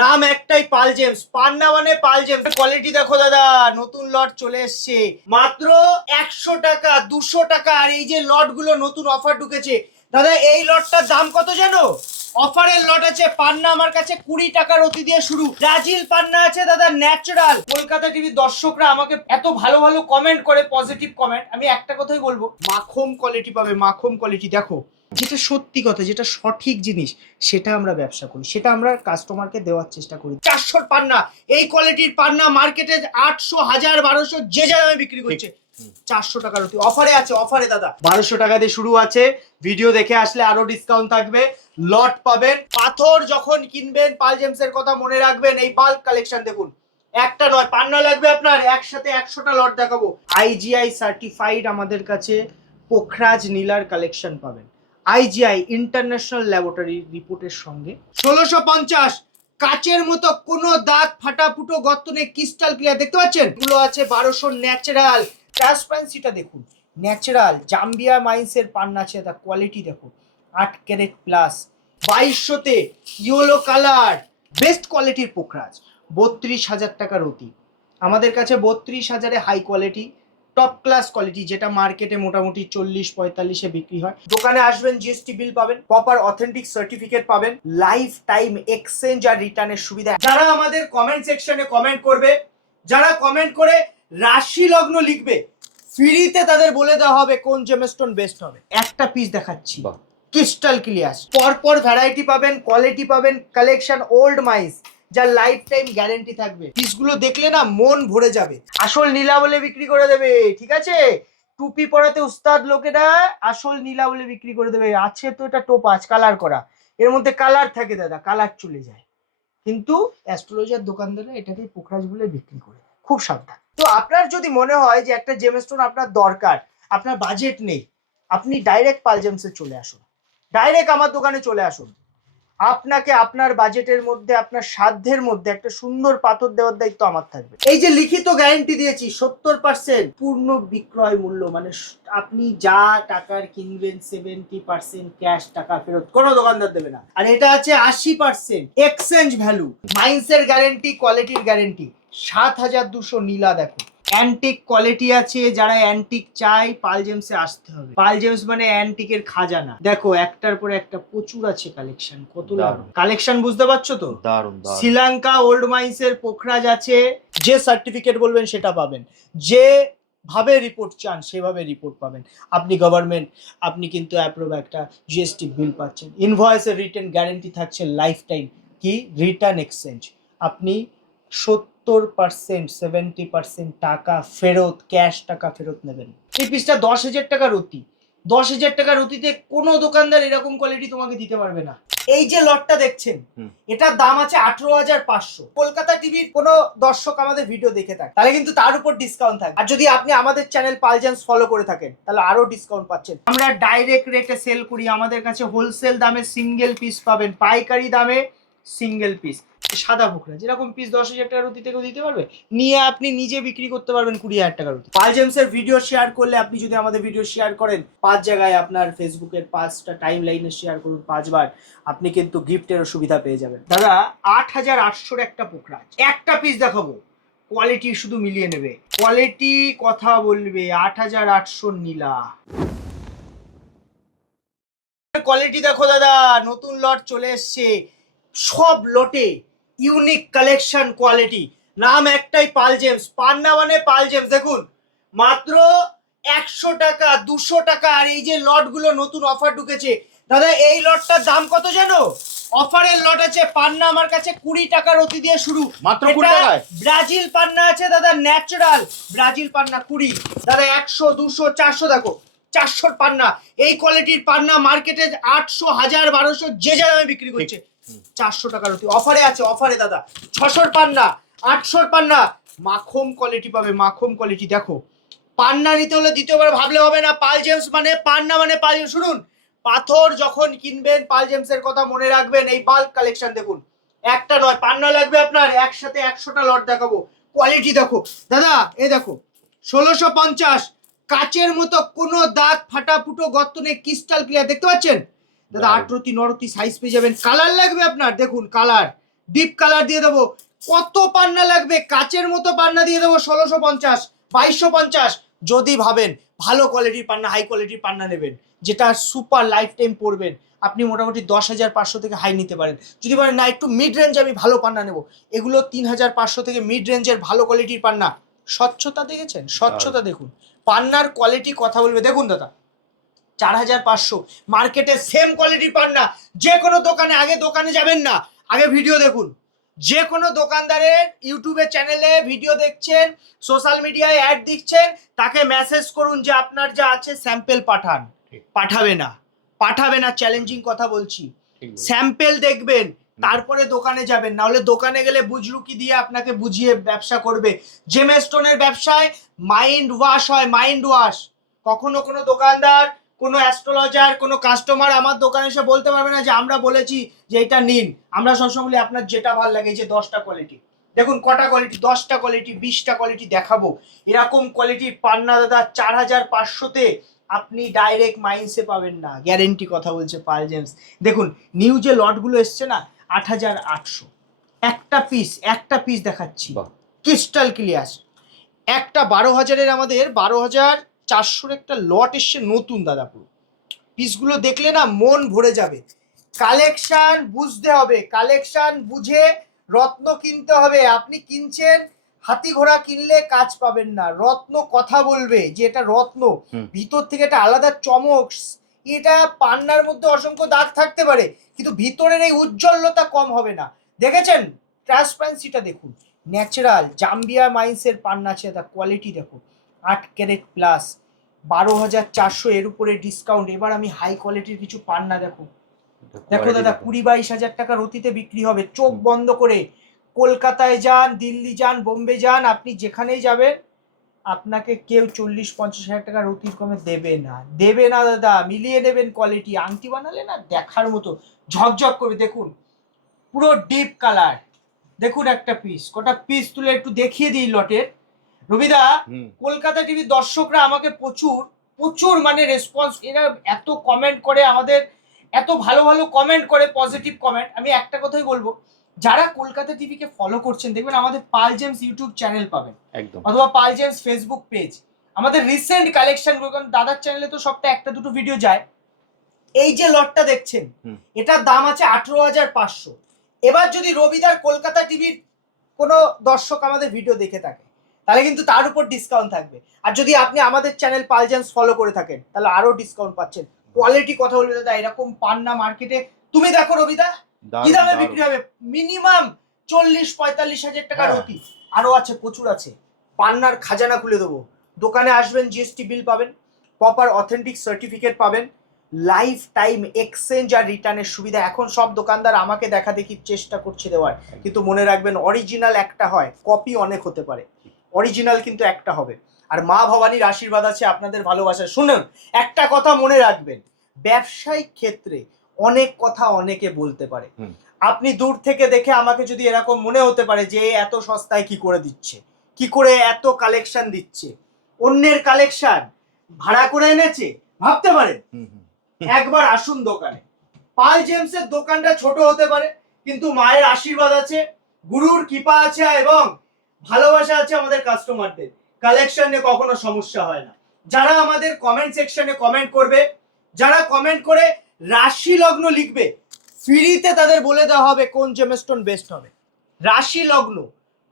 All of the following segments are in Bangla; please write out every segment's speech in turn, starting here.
নাম একটাই, পাল জেমস। পান্না মানে পাল জেমস। কোয়ালিটি দেখো দাদা, নতুন লট চলে এসছে মাত্র 100 টাকা, 200 টাকা। আর এই যে লট গুলো নতুন অফার ঢুকেছে দাদা, এই লটটার দাম কত জানো? অফারের লট আছে পান্না আমার কাছে 20 টাকার অতি দিয়ে শুরু। ব্রাজিল পান্না আছে দাদা, ন্যাচারাল। কলকাতা টিভির দর্শকরা আমাকে এত ভালো ভালো কমেন্ট করে, পজিটিভ কমেন্ট। আমি একটা কথাই বলবো, মাখন কোয়ালিটি পাবে, মাখন কোয়ালিটি। দেখো, যেটা সত্যি কথা, যেটা সঠিক জিনিস, সেটা আমরা ব্যবসা করি, সেটা আমরা কাস্টমারকে দেওয়ার চেষ্টা করি। 400 পান্না, এই কোয়ালিটির পান্না মার্কেটে 800, 1000, 1200 যে দামে বিক্রি করছে। 400 টাকার অতি অফারে আছে, অফারে দাদা 1200 টাকা দিয়ে শুরু আছে। ভিডিও দেখে আসলে আরো ডিসকাউন্ট থাকবে, লট পাবেন। পাথর যখন কিনবেন, পাল জেমসের কথা মনে রাখবেন। এই বাল্ক কালেকশন দেখুন, একটা নয়, পান্না লাগবে আপনার, একসাথে 100টা লট দেখাবো। আইজিআই সার্টিফাইড আমাদের কাছে পোখরাজ নীলার কালেকশন পাবেন, আইজিআই ইন্টারন্যাশনাল ল্যাবরেটরি রিপোর্টের সঙ্গে। 1650, কাচের মতো কোনো দাগ, ফাটা ফুটো, গর্ত নেই, ক্রিস্টাল ক্লিয়ার। দেখতে পাচ্ছেন এগুলো আছে 1200 ন্যাচারাল। ট্রান্সপারেন্সিটা দেখুন, ন্যাচারাল জাম্বিয়া মাইন্সের পান্না আছে, তার কোয়ালিটি দেখুন, 8 ক্যারেট প্লাস। 2200-তে ইয়েলো কালার, বেস্ট কোয়ালিটির পোখরাজ। 32,000 টাকার অতি আমাদের কাছে। 32,000-এ high quality, top class quality, যেটা মার্কেটে মোটামুটি 40-45-এ বিক্রি হয়। দোকানে আসবেন, জিএসটি বিল পাবেন, প্রপার অথেন্টিক সার্টিফিকেট পাবেন, লাইফ টাইম এক্সচেঞ্জ আর রিটার্নের সুবিধা। যারা আমাদের কমেন্ট সেকশনে কমেন্ট করবে, যারা কমেন্ট করে রাশি লগ্ন লিখবে, ফ্রিতে তাদের বলে দেওয়া হবে কোন জেমস্টোন বেস্ট হবে। একটা পিস দেখাচ্ছি, ক্রিস্টাল ক্লিয়ার, পরপর ভ্যারাইটি পাবেন, কোয়ালিটি পাবেন, কালেকশন ওল্ড মাইস, যার লাইফ টাইম গ্যারেন্টি থাকবে। পিসগুলো দেখলে না মন ভরে যাবে। আসল নীলা বলে বিক্রি করে দেবে, ঠিক আছে? টুপি পরাতে উস্তাদ লোকেরা আসল নীলা বলে বিক্রি করে দেবে। আছে তো এটা টোপাজ কালার করা, এর মধ্যে কালার থাকে দাদা, কালার চলে যায়। কিন্তু অ্যাস্ট্রোলজার দোকানদাররা এটাকে পোখরাজ বলে বিক্রি করে, খুব সাবধান। তো আপনার যদি মনে হয় যে একটা জেমস্টোন আপনার দরকার, আপনার বাজেট নেই, আপনি ডাইরেক্ট পাল জেমসে চলে আসুন, ডাইরেক্ট আমার দোকানে চলে আসুন। আপনাকে আপনার বাজেটের মধ্যে, আপনার সাধ্যের মধ্যে একটা সুন্দর পাথর দেওয়ার দায়িত্ব আমার থাকবে। এই যে লিখিত গ্যারান্টি দিয়েছি 70% পূর্ণ বিক্রয় মূল্য, মানে আপনি যা টাকার কিনবেন 70% ক্যাশ, টাকা ফেরত কোনো দোকানদার দেবে না। আর এটা আছে 80% এক্সচেঞ্জ ভ্যালু, মাইন্সের গ্যারান্টি, কোয়ালিটির গ্যারান্টি। 7200 নীলা দেখো, অ্যান্টিক কোয়ালিটি আছে। যারা অ্যান্টিক চাই, পাল জেমসে আসতে হবে। পাল জেমস মানে অ্যান্টিকের খাজানা। দেখো একটার পরে একটা প্রচুর আছে কালেকশন, কত কালেকশন, বুঝতে পারছো তো? দারুন। শ্রীলঙ্কা ওল্ড মাইন্সের পোখরাজ আছে, যে সার্টিফিকেট বলবেন সেটা পাবেন, যে ভাবে রিপোর্ট চান সেভাবে রিপোর্ট পাবেন। আপনি গভর্নমেন্ট, আপনি কিন্তু অ্যাপ্রুভ একটা জিএসটি বিল পাচ্ছেন, ইনভয়েসের রিটার্ন গ্যারান্টি থাকছে লাইফ টাইম। কি রিটার্ন এক্সচেঞ্জ, আপনি 70%, 70% টাকা ফেরত, ক্যাশ টাকা ফেরত নেবেন। এই পিসটা 10,000 টাকার অতি, 10,000 টাকার অতিতে কোনো দোকানদার এরকম কোয়ালিটি তোমাকে দিতে পারবে না। এই যে লটটা দেখছেন, এটার দাম আছে 18,500। কলকাতা টিভির কোনো দর্শক আমাদের ভিডিও দেখে থাকে, তাহলে কিন্তু তার উপর ডিসকাউন্ট থাকে। আর যদি আপনি আমাদের চ্যানেল পাল জেমস ফলো করে থাকেন, তাহলে আরো ডিসকাউন্ট পাচ্ছেন। আমরা ডাইরেক্ট রেটে সেল করি, আমাদের কাছে হোলসেল দামে সিঙ্গেল পিস পাবেন, পাইকারি দামে সিঙ্গেল পিস। সাদা পোখরাজ যেরকম পিস 10,000 টাকার অতি থেকেও দিতে পারবে, নিয়ে আপনি নিজে বিক্রি করতে পারবেন 20,000 টাকার অতি। পাল জেমসের ভিডিও শেয়ার করলে, আপনি যদি আমাদের ভিডিও শেয়ার করেন 5 জায়গায়, আপনার ফেসবুকের 5টা টাইম লাইনে শেয়ার করুন 5 বার, আপনি কিন্তু গিফটেরও সুবিধা পেয়ে যাবেন। দাদা 8,800-র একটা পোখরাজ, একটা পিস দেখাবো, কোয়ালিটি শুধু মিলিয়ে নেবে, কোয়ালিটি কথা বলবে। 8,800 নীলা কোয়ালিটি দেখো দাদা, নতুন লট চলে এসছে, সব লটে ইউনিক কালেকশন, কোয়ালিটি। নাম একটাই, পাল জেমস। পান্না মানে পাল জেমস। দেখুন মাত্র 100 টাকা, 200 টাকা। আর এই যে লটগুলো নতুন অফার ঢুকেছে দাদা, এই লটটার দাম কত জানো? অফারের লট আছে পান্না আমার কাছে 20 টাকার অতি দিয়ে শুরু, মাত্র 20 টাকায়। ব্রাজিল পান্না আছে দাদা, ন্যাচারাল ব্রাজিল পান্না 20 দাদা, 100, 200, 400। দেখো 400 পান্না, এই কোয়ালিটির পান্না মার্কেটে 800, 1000, 1200 যে দামে বিক্রি করছে। 400 টাকার অতি অফারে আছে, অফারে দাদা। 600 পান্না, 800 পান্না, মাখন কোয়ালিটি পাবে, মাখন কোয়ালিটি। দেখো পান্না নিতে হলে দ্বিতীয়বার ভাবলে হবে না, পাল জেমস মানে পান্না মানে পাল জেমস। শুনুন, পাথর যখন কিনবেন, পাল জেমসের কথা মনে রাখবেন। এই বাল্ক কালেকশন দেখুন, একটা নয়, পান্না লাগবে আপনার, একসাথে 100টা লট দেখাবো। কোয়ালিটি দেখো দাদা, এই দেখো 1650, কাচের মতো কোনো দাগ, ফাটা ফুটো, গর্ত নেই, ক্রিস্টাল ক্লিয়ার। দেখতে পাচ্ছেন দাদা? 8 রতি 9 রতি সাইজ পেয়ে যাবেন। কালার লাগবে আপনার, দেখুন কালার, ডিপ কালার দিয়ে দেবো। কত পান্না লাগবে, কাচের মতো পান্না দিয়ে দেবো 1650, 2250। যদি ভাবেন ভালো কোয়ালিটির পান্না, হাই কোয়ালিটির পান্না নেবেন, যেটা সুপার লাইফ টাইম পরবেন, আপনি মোটামুটি 10,500 থেকে হাই নিতে পারেন। যদি বলেন না একটু মিড রেঞ্জ আমি ভালো পান্না নেবো, এগুলো 3,500 থেকে মিড রেঞ্জের ভালো কোয়ালিটির পান্না। স্বচ্ছতা দেখেছেন, স্বচ্ছতা দেখুন, পান্নার কোয়ালিটি কথা বলবে। দেখুন দাদা 4,500, মার্কেটে সেম কোয়ালিটির পান্না। যে কোনো দোকানে, আগে দোকানে যাবেন না, আগে ভিডিও দেখুন। যে কোনো দোকানদারের ইউটিউবে চ্যানেলে ভিডিও দেখছেন, সোশ্যাল মিডিয়ায় অ্যাড দিচ্ছেন, তাকে মেসেজ করুন যে আপনার যা আছে স্যাম্পেল পাঠান। পাঠাবে না, চ্যালেঞ্জিং কথা বলছি। স্যাম্পেল দেখবেন, তারপরে দোকানে যাবেন, না হলে দোকানে গেলে বুজরুকি দিয়ে আপনাকে বুঝিয়ে ব্যবসা করবে। জেমস স্টোনের ব্যবসায় মাইন্ড ওয়াশ হয়, মাইন্ড ওয়াশ। কখনো কোনো দোকানদার, কোনো অ্যাস্ট্রোলজার, কোনো কাস্টমার আমার দোকানে এসে বলতে পারবে না যে আমরা বলেছি যে এটা নিন। আমরা সবসময় বলি আপনার যেটা ভালো লাগে। যে 10টা কোয়ালিটি দেখুন, কটা কোয়ালিটি, 10টা কোয়ালিটি, 20টা কোয়ালিটি দেখাবো। এরকম কোয়ালিটির পান্না দাদা 4,500-তে আপনি ডাইরেক্ট মাইন্সে পাবেন না, গ্যারেন্টি কথা বলছে পাল জেমস। দেখুন নিউ যে লটগুলো এসছে না, 8,800 একটা পিস দেখাচ্ছি, ক্রিস্টাল ক্লিয়ার। একটা 12,000-এর, আমাদের 12,400-র একটা লট এসছে নতুন দাদা। পুরো পিসগুলো দেখলে না মন ভরে যাবে। কালেকশন বুঝতে হবে, কালেকশন বুঝে রত্ন কিনতে হবে। আপনি কিনছেন হাতি ঘোড়া, কিনলে কাজ পাবেন না। রত্ন কথা বলবে যে এটা রত্ন, ভিতর থেকে একটা আলাদা চমক। এটা পান্নার মধ্যে অসংখ্য দাগ থাকতে পারে, কিন্তু ভিতরের এই উজ্জ্বলতা কম হবে না। দেখেছেন ট্রান্সপারেন্সিটা দেখুন, ন্যাচারাল জাম্বিয়া মাইন্সের পান্না আছে, তার কোয়ালিটি দেখুন। 8 ক্যারেট প্লাস, 12,400, এর উপরে ডিসকাউন্ট। এবার আমি হাই কোয়ালিটির কিছু পান্না দেখো দাদা, 20-22 হাজার টাকার অতীতে বিক্রি হবে। চোখ বন্ধ করে কলকাতায় যান, দিল্লি যান, বোম্বে যান, আপনি যেখানেই যাবেন, আপনাকে কেউ 40-50 হাজার টাকার অতির কমে দেবে না দাদা। মিলিয়ে নেবেন কোয়ালিটি। আংটি বানালে না দেখার মতো ঝকঝক করবে। দেখুন পুরো ডিপ কালার। দেখুন একটা পিস, কটা পিস তুলে একটু দেখিয়ে দিই লটের। রবিদা, কলকাতা টিভির দর্শকরা আমাকে প্রচুর মানে রেসপন্স, এরা এত কমেন্ট করে আমাদের, এত ভালো ভালো কমেন্ট করে, পজিটিভ কমেন্ট। আমি একটা কথাই বলবো, যারা কলকাতা টিভিকে ফলো করছেন, দেখবেন আমাদের পাল জেমস ইউটিউব চ্যানেল পাবেন, অথবা পাল জেমস ফেসবুক পেজ। আমাদের রিসেন্ট কালেকশন, কারণ দাদার চ্যানেলে তো সপ্তাহে একটা দুটো ভিডিও যায়। এই যে লটটা দেখছেন, এটার দাম আছে 18,500। এবার যদি রবিদার কলকাতা টিভির কোনো দর্শক আমাদের ভিডিও দেখে থাকে, তাহলে কিন্তু তার উপর ডিসকাউন্ট থাকবে। আর যদি আপনি আমাদের চ্যানেল পাল জেমস ফলো করে থাকেন, তাহলে আরো ডিসকাউন্ট পাচ্ছেন। কোয়ালিটি কথা বলবে দাদা, এরকম পান্না মার্কেটে তুমি দেখো রবিদা কি দামে বিক্রি হবে, মিনিমাম 40-45 হাজার টাকার অতি। আরো আছে, প্রচুর আছে। পান্নার খাজানা খুলে দেবো। দোকানে আসবেন, জিএসটি বিল পাবেন, প্রপার অথেন্টিক সার্টিফিকেট পাবেন, লাইফ টাইম এক্সচেঞ্জ আর রিটার্নের সুবিধা। এখন সব দোকানদার আমাকে দেখা দেখি চেষ্টা করছে দেওয়ার, কিন্তু মনে রাখবেন অরিজিনাল একটা হয়, কপি অনেক হতে পারে, অরিজিনাল কিন্তু একটা হবে। আর মা ভবানীর আশীর্বাদ আছে, আপনাদের ভালোবাসা। শুনুন একটা কথা মনে রাখবেন, ব্যবসায়িক ক্ষেত্রে অনেক কথা অনেকে বলতে পারে। আপনি দূর থেকে দেখে আমাকে যদি এরকম মনে হতে পারে যে এত সস্তায় কি করে দিচ্ছে, কি করে এত কালেকশন দিচ্ছে, অন্যের কালেকশন ভাড়া করে এনেছে ভাবতে পারেন। একবার আসুন দোকানে। পাল জেমসের দোকানটা ছোট হতে পারে, কিন্তু মায়ের আশীর্বাদ আছে, গুরুর কৃপা আছে, এবং ভালোবাসা আছে আমাদের কাস্টমারদের। কালেকশন নিয়ে কখনো সমস্যা হয় না। যারা আমাদের কমেন্ট সেকশনে কমেন্ট করবে, যারা কমেন্ট করে রাশি লগ্ন লিখবে, ফ্রিতে তাদের বলে দেওয়া হবে কোন জেমস্টোন বেস্ট হবে। রাশি লগ্ন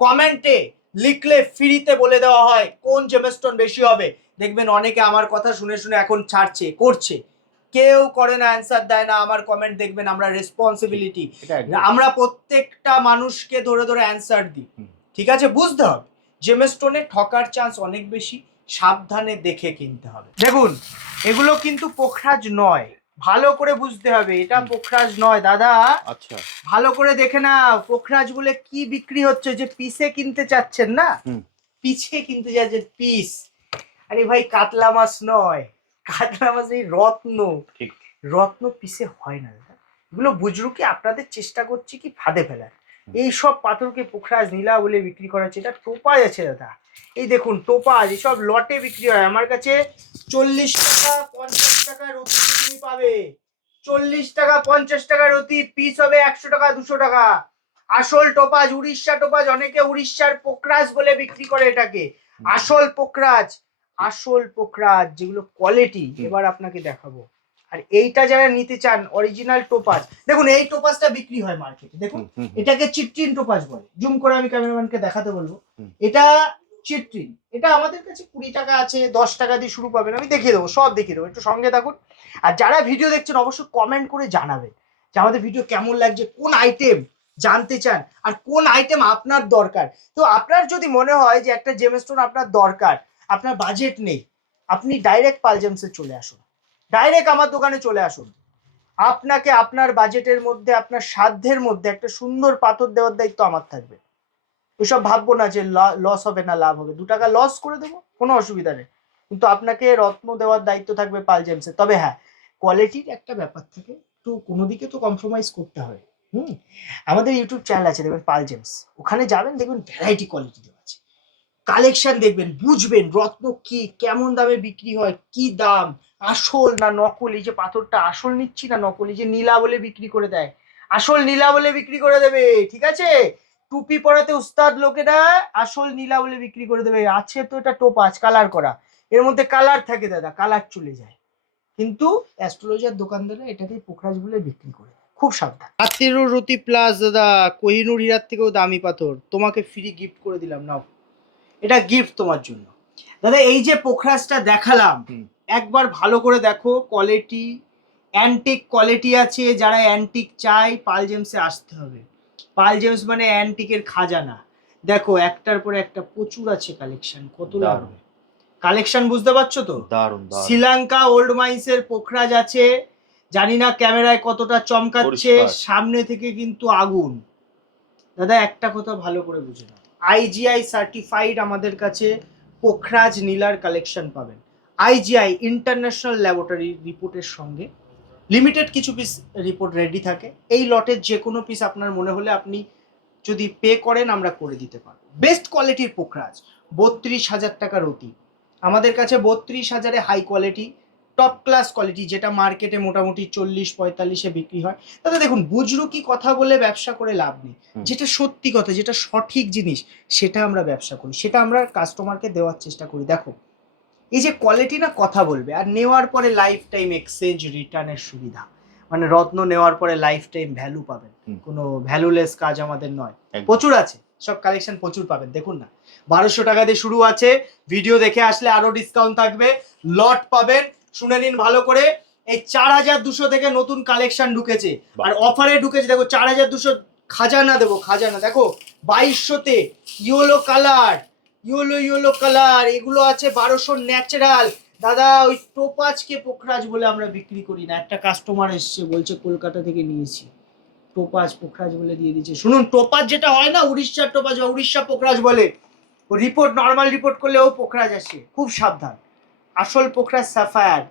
কমেন্টে লিখলে ফ্রিতে বলে দেওয়া হয় কোন জেমস্টোন বেশি হবে। দেখবেন অনেকে আমার কথা শুনে শুনে এখন ছাড়ছে, করছে। কেউ করে না, অ্যান্সার দেয় না আমার কমেন্ট। দেখবেন আমরা রেসপন্সিবিলিটি, আমরা প্রত্যেকটা মানুষকে ধরে ধরে অ্যান্সার দিই। ঠিক আছে, বুঝতে হবে জেমস্টোনে ঠকার চান্স অনেক বেশি, সাবধানে দেখে কিনতে হবে। দেখুন এগুলো কিন্তু পোখরাজ নয়, ভালো করে বুঝতে হবে, এটা পোখরাজ নয় দাদা। আচ্ছা, ভালো করে দেখে না, পোখরাজ বলে কি বিক্রি হচ্ছে, যে পিসে কিনতে চাচ্ছেন না, পিছে কিনতে যাচ্ছেন পিস। আরে ভাই কাতলা মাছ নয়, কাতলা মাছ এই রত্ন, রত্ন পিসে হয় না দাদা। এগুলো বুজরুকি আপনাদের চেষ্টা করছি কি ফাঁদে ফেলার। এইসব পাথরকে পোখরাজ নীলা বলে বিক্রি করা হচ্ছে। এটা টোপাজ আছে দাদা, এই দেখুন টোপাজ, এসব লটে বিক্রি হয়। আমার কাছে 40 টাকা 50 টাকার অতি তুমি পাবে, 40 টাকা 50 টাকার অতি, পিস হবে 100 টাকা 200 টাকা। আসল টোপাজ, উড়িষ্যা টোপাজ, অনেকে উড়িষ্যার পোকরাজ বলে বিক্রি করে এটাকে। আসল পোকরাজ, আসল পোকরাজ যেগুলো কোয়ালিটি এবার আপনাকে দেখাবো। আর এইটা যারা নিতে চান অরিজিনাল টোপাজ, দেখুন এই টোপাজটা বিক্রি হয় মার্কেটে, দেখুন এটাকে চিট্রিন টোপাজ বলে। জুম করে আমি ক্যামেরাম্যানকে দেখাতে বলবো। এটা চিট্রিন, এটা আমাদের কাছে 20 টাকা আছে, 10 টাকা দিয়ে শুরু পাবেন, আমি দেখিয়ে দেবো, সব দেখিয়ে দেবো, একটু সঙ্গে থাকুন। আর যারা ভিডিও দেখছেন অবশ্যই কমেন্ট করে জানাবেন যে আমাদের ভিডিও কেমন লাগছে, কোন আইটেম জানতে চান আর কোন আইটেম আপনার দরকার। তো আপনার যদি মনে হয় যে একটা জেমস্টোন আপনার দরকার, আপনার বাজেট নেই, আপনি ডাইরেক্ট পাল জেমসে চলে আসুন, ডাইরেক্ট আমার দোকানে চলে আসুন। আপনাকে আপনার বাজেটের মধ্যে, আপনার সাধ্যের মধ্যে একটা সুন্দর পাথর দেওয়ার দায়িত্ব আমার থাকবে। এসব ভাববো না যে লস হবে না লাভ হবে, 2 টাকা লস করে দেবো, কোনো অসুবিধা নেই, কিন্তু আপনাকে রত্ন দেওয়ার দায়িত্ব থাকবে পাল জেমসে। তবে হ্যাঁ, কোয়ালিটির একটা ব্যাপার থাকে, একটু কোনো দিকে তো কম্প্রোমাইজ করতে হয়। আমাদের ইউটিউব চ্যানেল আছে দেখবেন পাল জেমস, ওখানে যাবেন দেখবেন ভ্যারাইটি কোয়ালিটি দেওয়া আছে, কালেকশন দেখবেন, বুঝবেন রত্ন কি, কেমন দামে বিক্রি হয়, কি দাম, আসল না নকল, এই যে পাথরটা আসল নিচ্ছি না নকল, এই যে নীলা বলে বিক্রি করে দেয়, আসল নীলা বলে বিক্রি করে দেবে, ঠিক আছে? টুপি পরাতে উস্তাদ লোকেরা আসল নীলা বলে বিক্রি করে দেবে। আছে তো এটা টোপাজ কালার করা, এর মধ্যে কালার থাকে দাদা, কালার চলে যায়, কিন্তু অ্যাস্ট্রোলজার দোকানদাররা এটাকে পোখরাজ বলে বিক্রি করে, খুব সাবধান। 18 প্লাস দাদা, কোহিনুর হীরার থেকেও দামি পাথর, তোমাকে ফ্রি গিফট করে দিলাম, নাও এটা গিফট তোমার জন্য। দাদা এই যে পোখরাজটা দেখালাম, একবার ভালো করে দেখো, কোয়ালিটি অ্যান্টিক কোয়ালিটি আছে, যারা অ্যান্টিক চাই পাল জেমসে আসতে হবে। পাল জেমস মানে অ্যান্টিকের খাজানা। দেখো একটার পরে একটা প্রচুর আছে কালেকশন, কত দারুণ কালেকশন, বুঝতে পারছো তো? দারুণ। শ্রীলঙ্কা ওল্ড মাইন্সের পোখরাজ আছে, জানি না ক্যামেরায় কতটা চমকাচ্ছে, সামনে থেকে কিন্তু আগুন। দাদা একটা কথা ভালো করে বুঝে নাও, আইজিআই সার্টিফাইড আমাদের কাছে পোখরাজ নীলার কালেকশন পাবেন, আইজিআই ইন্টারন্যাশনাল ল্যাবরেটরি রিপোর্টের সঙ্গে। লিমিটেড কিছু পিস রিপোর্ট রেডি থাকে, এই লটের যে কোনো পিস আপনার মনে হলে আপনি যদি পে করেন আমরা করে দিতে পারবো। বেস্ট কোয়ালিটির পোখরাজ 32,000 টাকার অতি, আমাদের কাছে 32,000-এ high quality top class quality, যেটা মার্কেটে মোটামুটি 40-45-এ বিক্রি হয়। দাদা দেখুন, বুজরুকি কথা বলে ব্যবসা করে লাভ নেই, যেটা সত্যি কথা, যেটা সঠিক জিনিস, সেটা আমরা ব্যবসা করি, সেটা আমরা কাস্টমারকে দেওয়ার চেষ্টা করি। দেখো এই যে কোয়ালিটি না কথা বলবে, আর নেওয়ার পরে লাইফ টাইম এক্সচেঞ্জ রিটার্নের সুবিধা, মানে রত্ন নেওয়ার পরে লাইফ টাইম ভ্যালু পাবেন, কোনো ভ্যালুলেস কাজ আমাদের নয়, প্রচুর আছে, সব কালেকশন প্রচুর পাবেন। দেখুন না, 1200 টাকা দিয়ে শুরু আছে, ভিডিও দেখে আসলে আরো ডিসকাউন্ট থাকবে, লট পাবেন, শুনে নিন ভালো করে। এই 4200 থেকে নতুন কালেকশন ঢুকেছে, আর অফারে ঢুকেছে, দেখো 4200 খাজানা দেবো, খাজানা দেখো 2200-তে ইয়েলো কালার, ইয়েলো কালার, এগুলো আছে 1200 ন্যাচারাল। দাদা ওই টোপাজকে পোখরাজ বলে আমরা বিক্রি করি না, একটা কাস্টমার এসছে বলছে কলকাতা থেকে নিয়েছি, টোপাজ পোখরাজ বলে দিয়ে দিচ্ছে। শুনুন, টোপাজ যেটা হয় না উড়িষ্যার টোপাজ, উড়িষ্যা পোখরাজ বলে, ও রিপোর্ট নর্মাল রিপোর্ট করলে ও পোখরাজ আসে, খুব সাবধান। আসল পোখরাজ স্যাফায়ার,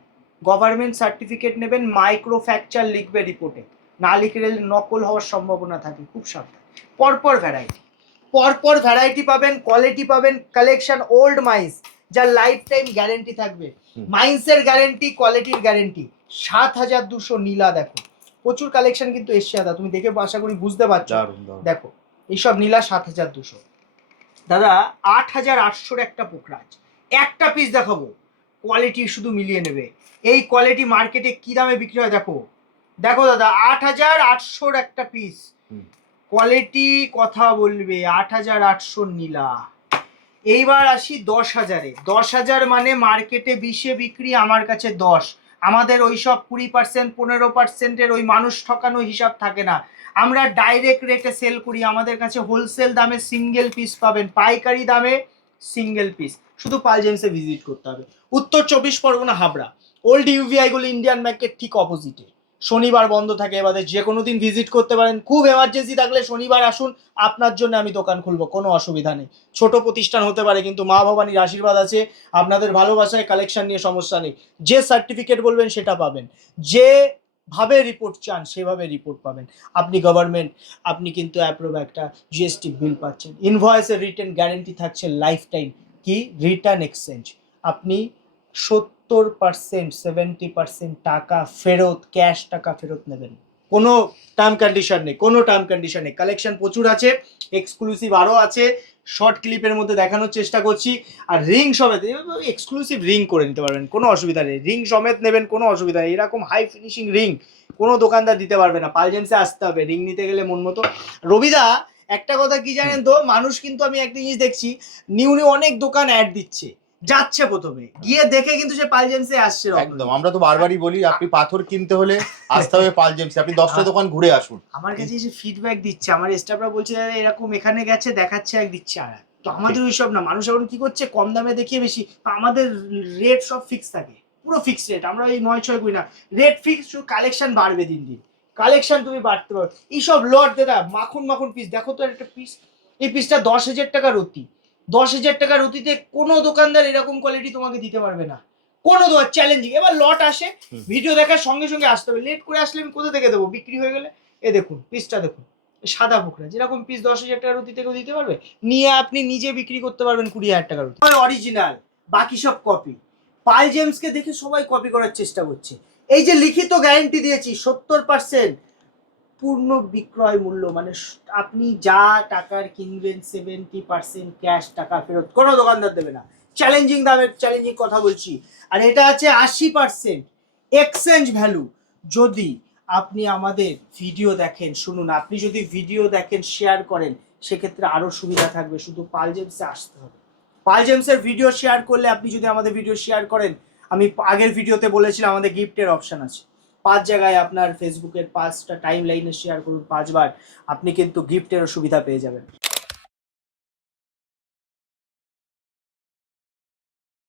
গভর্নমেন্ট সার্টিফিকেট নেবেন, মাইক্রো ফ্র্যাকচার লিখবে রিপোর্টে, না লিখলে নকল হওয়ার সম্ভাবনা থাকে, খুব সাবধান। পরপর ভ্যারাইটি পাবেন, কোয়ালিটি পাবেন, কালেকশন ওল্ড মাইন্স, যার লাইফ টাইম গ্যারেন্টি থাকবে, মাইন্সের গ্যারেন্টি, কোয়ালিটির গ্যারেন্টি। 7200 নীলা, দেখো প্রচুর কালেকশন কিন্তু এসছে দাদা, তুমি দেখে আশা করি বুঝতে পারছো। দেখো এইসব নীলা 7200। দাদা 8800-এর একটা পোখরাজ, একটা পিস দেখাবো, কোয়ালিটি শুধু মিলিয়ে নেবে। এই কোয়ালিটি মার্কেটে কি দামে বিক্রি হয় দেখো, দেখো দাদা 8800-এর একটা পিস, কোয়ালিটি কথা বলবে, 8800 নীলা। এইবার আসি 10,000-এ, 10,000 মানে মার্কেটে 20-এ বিক্রি, আমার কাছে 10, আমাদের ওইসব 20%, 15%-এর ওই মানুষ ঠকানো হিসাব থাকে না, আমরা ডাইরেক্ট রেটে সেল করি, আমাদের কাছে হোলসেল দামে সিঙ্গেল পিস পাবেন, পাইকারি দামে সিঙ্গেল পিস। শুধু পাল জেমসে ভিজিট করতে হবে, উত্তর 24 পরগনা, হাবড়া, ওল্ড ইউভিআই গুলো ইন্ডিয়ান ব্যাংকের ঠিক অপোজিটে। শনিবার বন্ধ থাকে, এবারে যে কোনো দিন ভিজিট করতে পারেন, খুব এমার্জেন্সি থাকলে শনিবার আসুন, আপনার জন্য আমি দোকান খুলবো, কোনো অসুবিধা নেই। ছোট প্রতিষ্ঠান হতে পারে, কিন্তু মা ভবানীর আশীর্বাদ আছে, আপনাদের ভালোবাসায় কালেকশন নিয়ে সমস্যা নেই, যে সার্টিফিকেট বলবেন সেটা পাবেন, যে ভাবে রিপোর্ট চান সেভাবে রিপোর্ট পাবেন। আপনি গভর্নমেন্ট, আপনি কিন্তু অ্যাপ্রুভ একটা জিএসটি বিল পাচ্ছেন, ইনভয়েসের রিটার্ন গ্যারেন্টি থাকছে লাইফ টাইম, কি রিটার্ন এক্সচেঞ্জ, আপনি 70%, 70% টাকা ফেরত, ক্যাশ টাকা ফেরত নেবেন, কোনো টার্ম কন্ডিশন নেই, কোনো টার্ম কন্ডিশন নেই। কালেকশন প্রচুর আছে, এক্সক্লুসিভ আরও আছে, শর্ট ক্লিপের মধ্যে দেখানোর চেষ্টা করছি। আর রিং সমেত এক্সক্লুসিভ রিং করে নিতে পারবেন, কোনো অসুবিধা নেই। রিং সমেত নেবেন, কোনো অসুবিধা নেই। এরকম হাই ফিনিশিং রিং কোনো দোকানদার দিতে পারবে না। পাল জেমসে আসতে হবে রিং নিতে গেলে মন মতো। রবিদা একটা কথা কি জানেন তো, মানুষ কিন্তু আমি একটা জিনিস দেখছি, নিউ অনেক দোকান অ্যাড দিচ্ছে, যাচ্ছে প্রথমে গিয়ে দেখে কিন্তু সে পাল জেমসে আসছে। একদম, আমরা তো বারবারই বলি আপনি পাথর কিনতে হলে আসতে হবে পাল জেমসে, আপনি 10টা দোকান ঘুরে আসুন। আমার কাছে এসে ফিডব্যাক দিচ্ছে, আমার স্টাফরা বলছে এরকম এখানে গেছে দেখাচ্ছে এক দিচ্ছে আর এক। তো আমাদের ওইসব না, মানুষ এখন কি করছে কম দামে দেখিয়ে বেশি। আমাদের রেট সব ফিক্স থাকে, পুরো ফিক্স রেট, আমরা এই 9-6 করি না, রেট ফিক্স। শুধু কালেকশন বাড়বে দিন দিন, কালেকশন তুমি বাড়তে পারো। এইসব লট দাদা মাখন মাখন পিস, দেখো তো একটা পিস, এই পিসটা 10,000 টাকা রতি। 10,000 টাকা রতিতে কোনো দোকানদার এরকম কোয়ালিটি তোমাকে দিতে পারবে না, কোনো দোকান চ্যালেঞ্জিং। এবার লট আসে, ভিডিও দেখার সঙ্গে সঙ্গে আসতে হবে, লেট করে আসলে আমি কোথা থেকে দেবো, বিক্রি হয়ে গেলে। এ দেখুন পিসটা দেখুন, সাদা পোকরা, যেরকম পিস 10,000 টাকা রুটি থেকেও দিতে পারবে, নিয়ে আপনি নিজে বিক্রি করতে পারবেন 20,000 টাকা রুটি। অরিজিনাল, বাকি সব কপি। পাল জেমসকে দেখে সবাই কপি করার চেষ্টা করছে। এই যে লিখিত গ্যারান্টি দিয়েছি 70% পূর্ণ বিক্রয় মূল্য, মানে আপনি যা টাকার কিনবেন 70% ক্যাশ, টাকা ফেরত কোনো দোকানদার দেবে না। চ্যালেঞ্জিং দামের চ্যালেঞ্জিং কথা বলছি। আর এটা আছে 80% এক্সচেঞ্জ ভ্যালু। যদি আপনি আমাদের ভিডিও দেখেন, শুনুন, আপনি যদি ভিডিও দেখেন শেয়ার করেন, সেক্ষেত্রে আরও সুবিধা থাকবে। শুধু পাল জেমসে আসতে হবে। পাল জেমসের ভিডিও শেয়ার করলে, আপনি যদি আমাদের ভিডিও শেয়ার করেন, আমি আগের ভিডিওতে বলেছিলাম আমাদের গিফটের অপশান আছে। 5 জায়গায় আপনার ফেসবুকের 5টা টাইম লাইনে শেয়ার করুন 5 বার, আপনি কিন্তু গিফটেরও সুবিধা পেয়ে যাবেন।